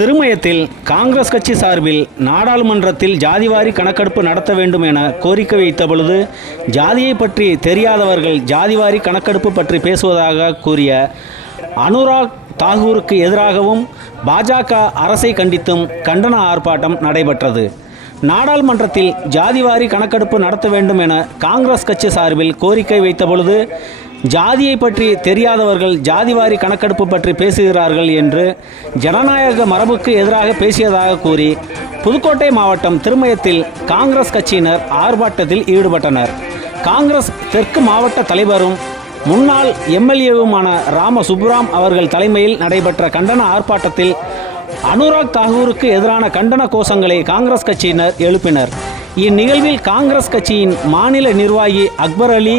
திருமயத்தில் காங்கிரஸ் கட்சி சார்பில் நாடாளுமன்றத்தில் ஜாதிவாரி கணக்கெடுப்பு நடத்த வேண்டும் என கோரிக்கை வைத்த பொழுது, ஜாதியை பற்றி தெரியாதவர்கள் ஜாதிவாரி கணக்கெடுப்பு பற்றி பேசுவதாக கூறிய அனுராக் தாகூருக்கு எதிராகவும் பாஜக அரசை கண்டித்தும் கண்டன ஆர்ப்பாட்டம் நடைபெற்றது. நாடாளுமன்றத்தில் ஜாதிவாரி கணக்கெடுப்பு நடத்த வேண்டும் என காங்கிரஸ் கட்சி சார்பில் கோரிக்கை வைத்த பொழுது, ஜாதியை பற்றி தெரியாதவர்கள் ஜாதிவாரி கணக்கெடுப்பு பற்றி பேசுகிறார்கள் என்று ஜனநாயக மரபுக்கு எதிராக பேசியதாக கூறி புதுக்கோட்டை மாவட்டம் திருமயத்தில் காங்கிரஸ் கட்சியினர் ஆர்ப்பாட்டத்தில் ஈடுபட்டனர். காங்கிரஸ் தெற்கு மாவட்ட தலைவரும் முன்னாள் எம்எல்ஏவுமான ராம சுப்புராம் அவர்கள் தலைமையில் நடைபெற்ற கண்டன ஆர்ப்பாட்டத்தில் அனுராக் தாகூருக்கு எதிரான கண்டன கோஷங்களை காங்கிரஸ் கட்சியினர் எழுப்பினர். இந்நிகழ்வில் காங்கிரஸ் கட்சியின் மாநில நிர்வாகி அக்பர் அலி,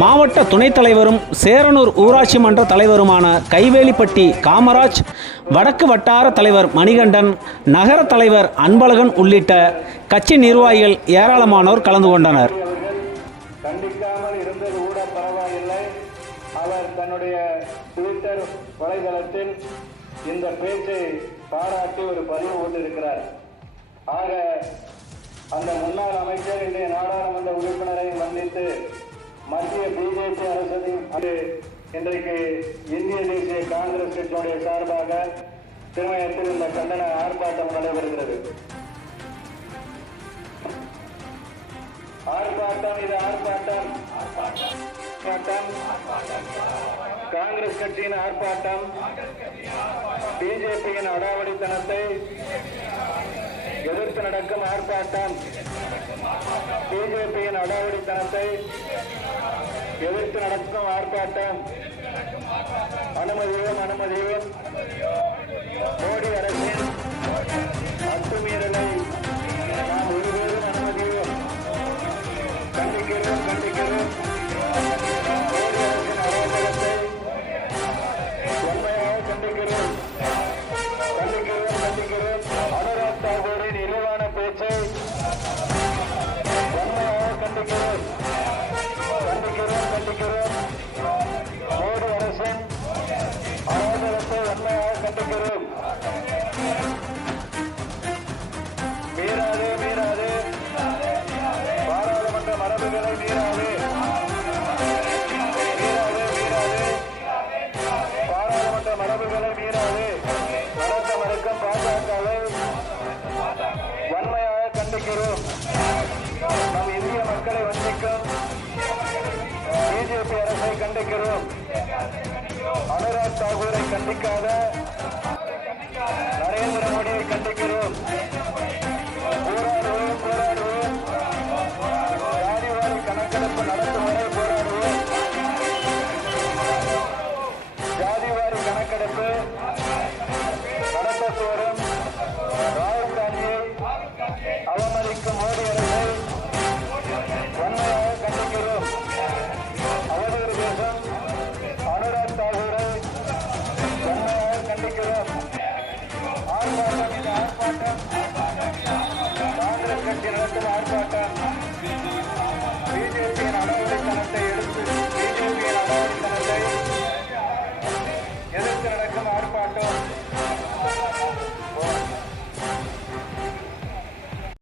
மாவட்ட துணைத் தலைவரும் சேரனூர் ஊராட்சி மன்ற தலைவருமான கைவேலிப்பட்டி காமராஜ், வடக்கு வட்டார தலைவர் மணிகண்டன், நகர தலைவர் அன்பழகன் உள்ளிட்ட கட்சி நிர்வாகிகள் ஏராளமானோர் கலந்து கொண்டனர். கண்டிக்காமல் இருந்தது கூட பரவாயில்லை. அவர் தன்னுடைய ட்விட்டர் வலைதளத்தில் இந்த பேச்சை பாராட்டி ஒரு பதிவு போட்டிருக்கிறார். ஆக அந்த முன்னாள் அமைச்சர் இன்றைய நாடாளுமன்ற உறுப்பினரை மன்னித்து மத்திய பிஜேபி அரசையும் இன்றைக்கு இந்திய தேசிய காங்கிரஸ் கட்சியுடைய சார்பாக திருமயத்தில் இந்த கண்டன ஆர்ப்பாட்டம் நடைபெறுகிறது. காங்கிரஸ் கட்சியின் ஆர்ப்பாட்டம் பிஜேபியின் அடாவடித்தனத்தை எதிர்த்து நடக்கும் ஆர்ப்பாட்டம். பிஜேபியின் அடாவடித்தனத்தை எதிர்த்து நடக்கும் ஆர்ப்பாட்டம். அனுமதியும் மோடி அரசின் அத்துமீறலை நாம் ஒருவரும் அனுமதியும். கண்டிக்கிறோம். மோடி அரசின் அராஜகத்தை உண்மையாக கண்டிக்கிறோம். அனுராக் தாகூரின் இழிவான பேச்சை உண்மையாக கண்டிக்கிறோம். மோடி அரசின் அராஜகத்தை உண்மையாக கண்டிக்கிறோம். மீறாதே பாராளுமன்ற மரபுகளை மீறாதே பாராளுமன்ற மரபுகளை மீறாதே. நடத்த மறுக்கும் பாஜகவை வன்மையாக கண்டிக்கிறோம். நம் இந்திய மக்களை வஞ்சிக்கும் பிஜேபி அரசை கண்டிக்கிறோம். அனுராக் தாகூரை கண்டிக்காத நரேந்திர மோடியை கண்டிக்கிறோம். போராடுவோம். ஜாதிவாரி கணக்கெடுப்பு நடத்தும் வரை போராடுவோம். ஜாதிவாரி கணக்கெடுப்பு நடத்த கோரும்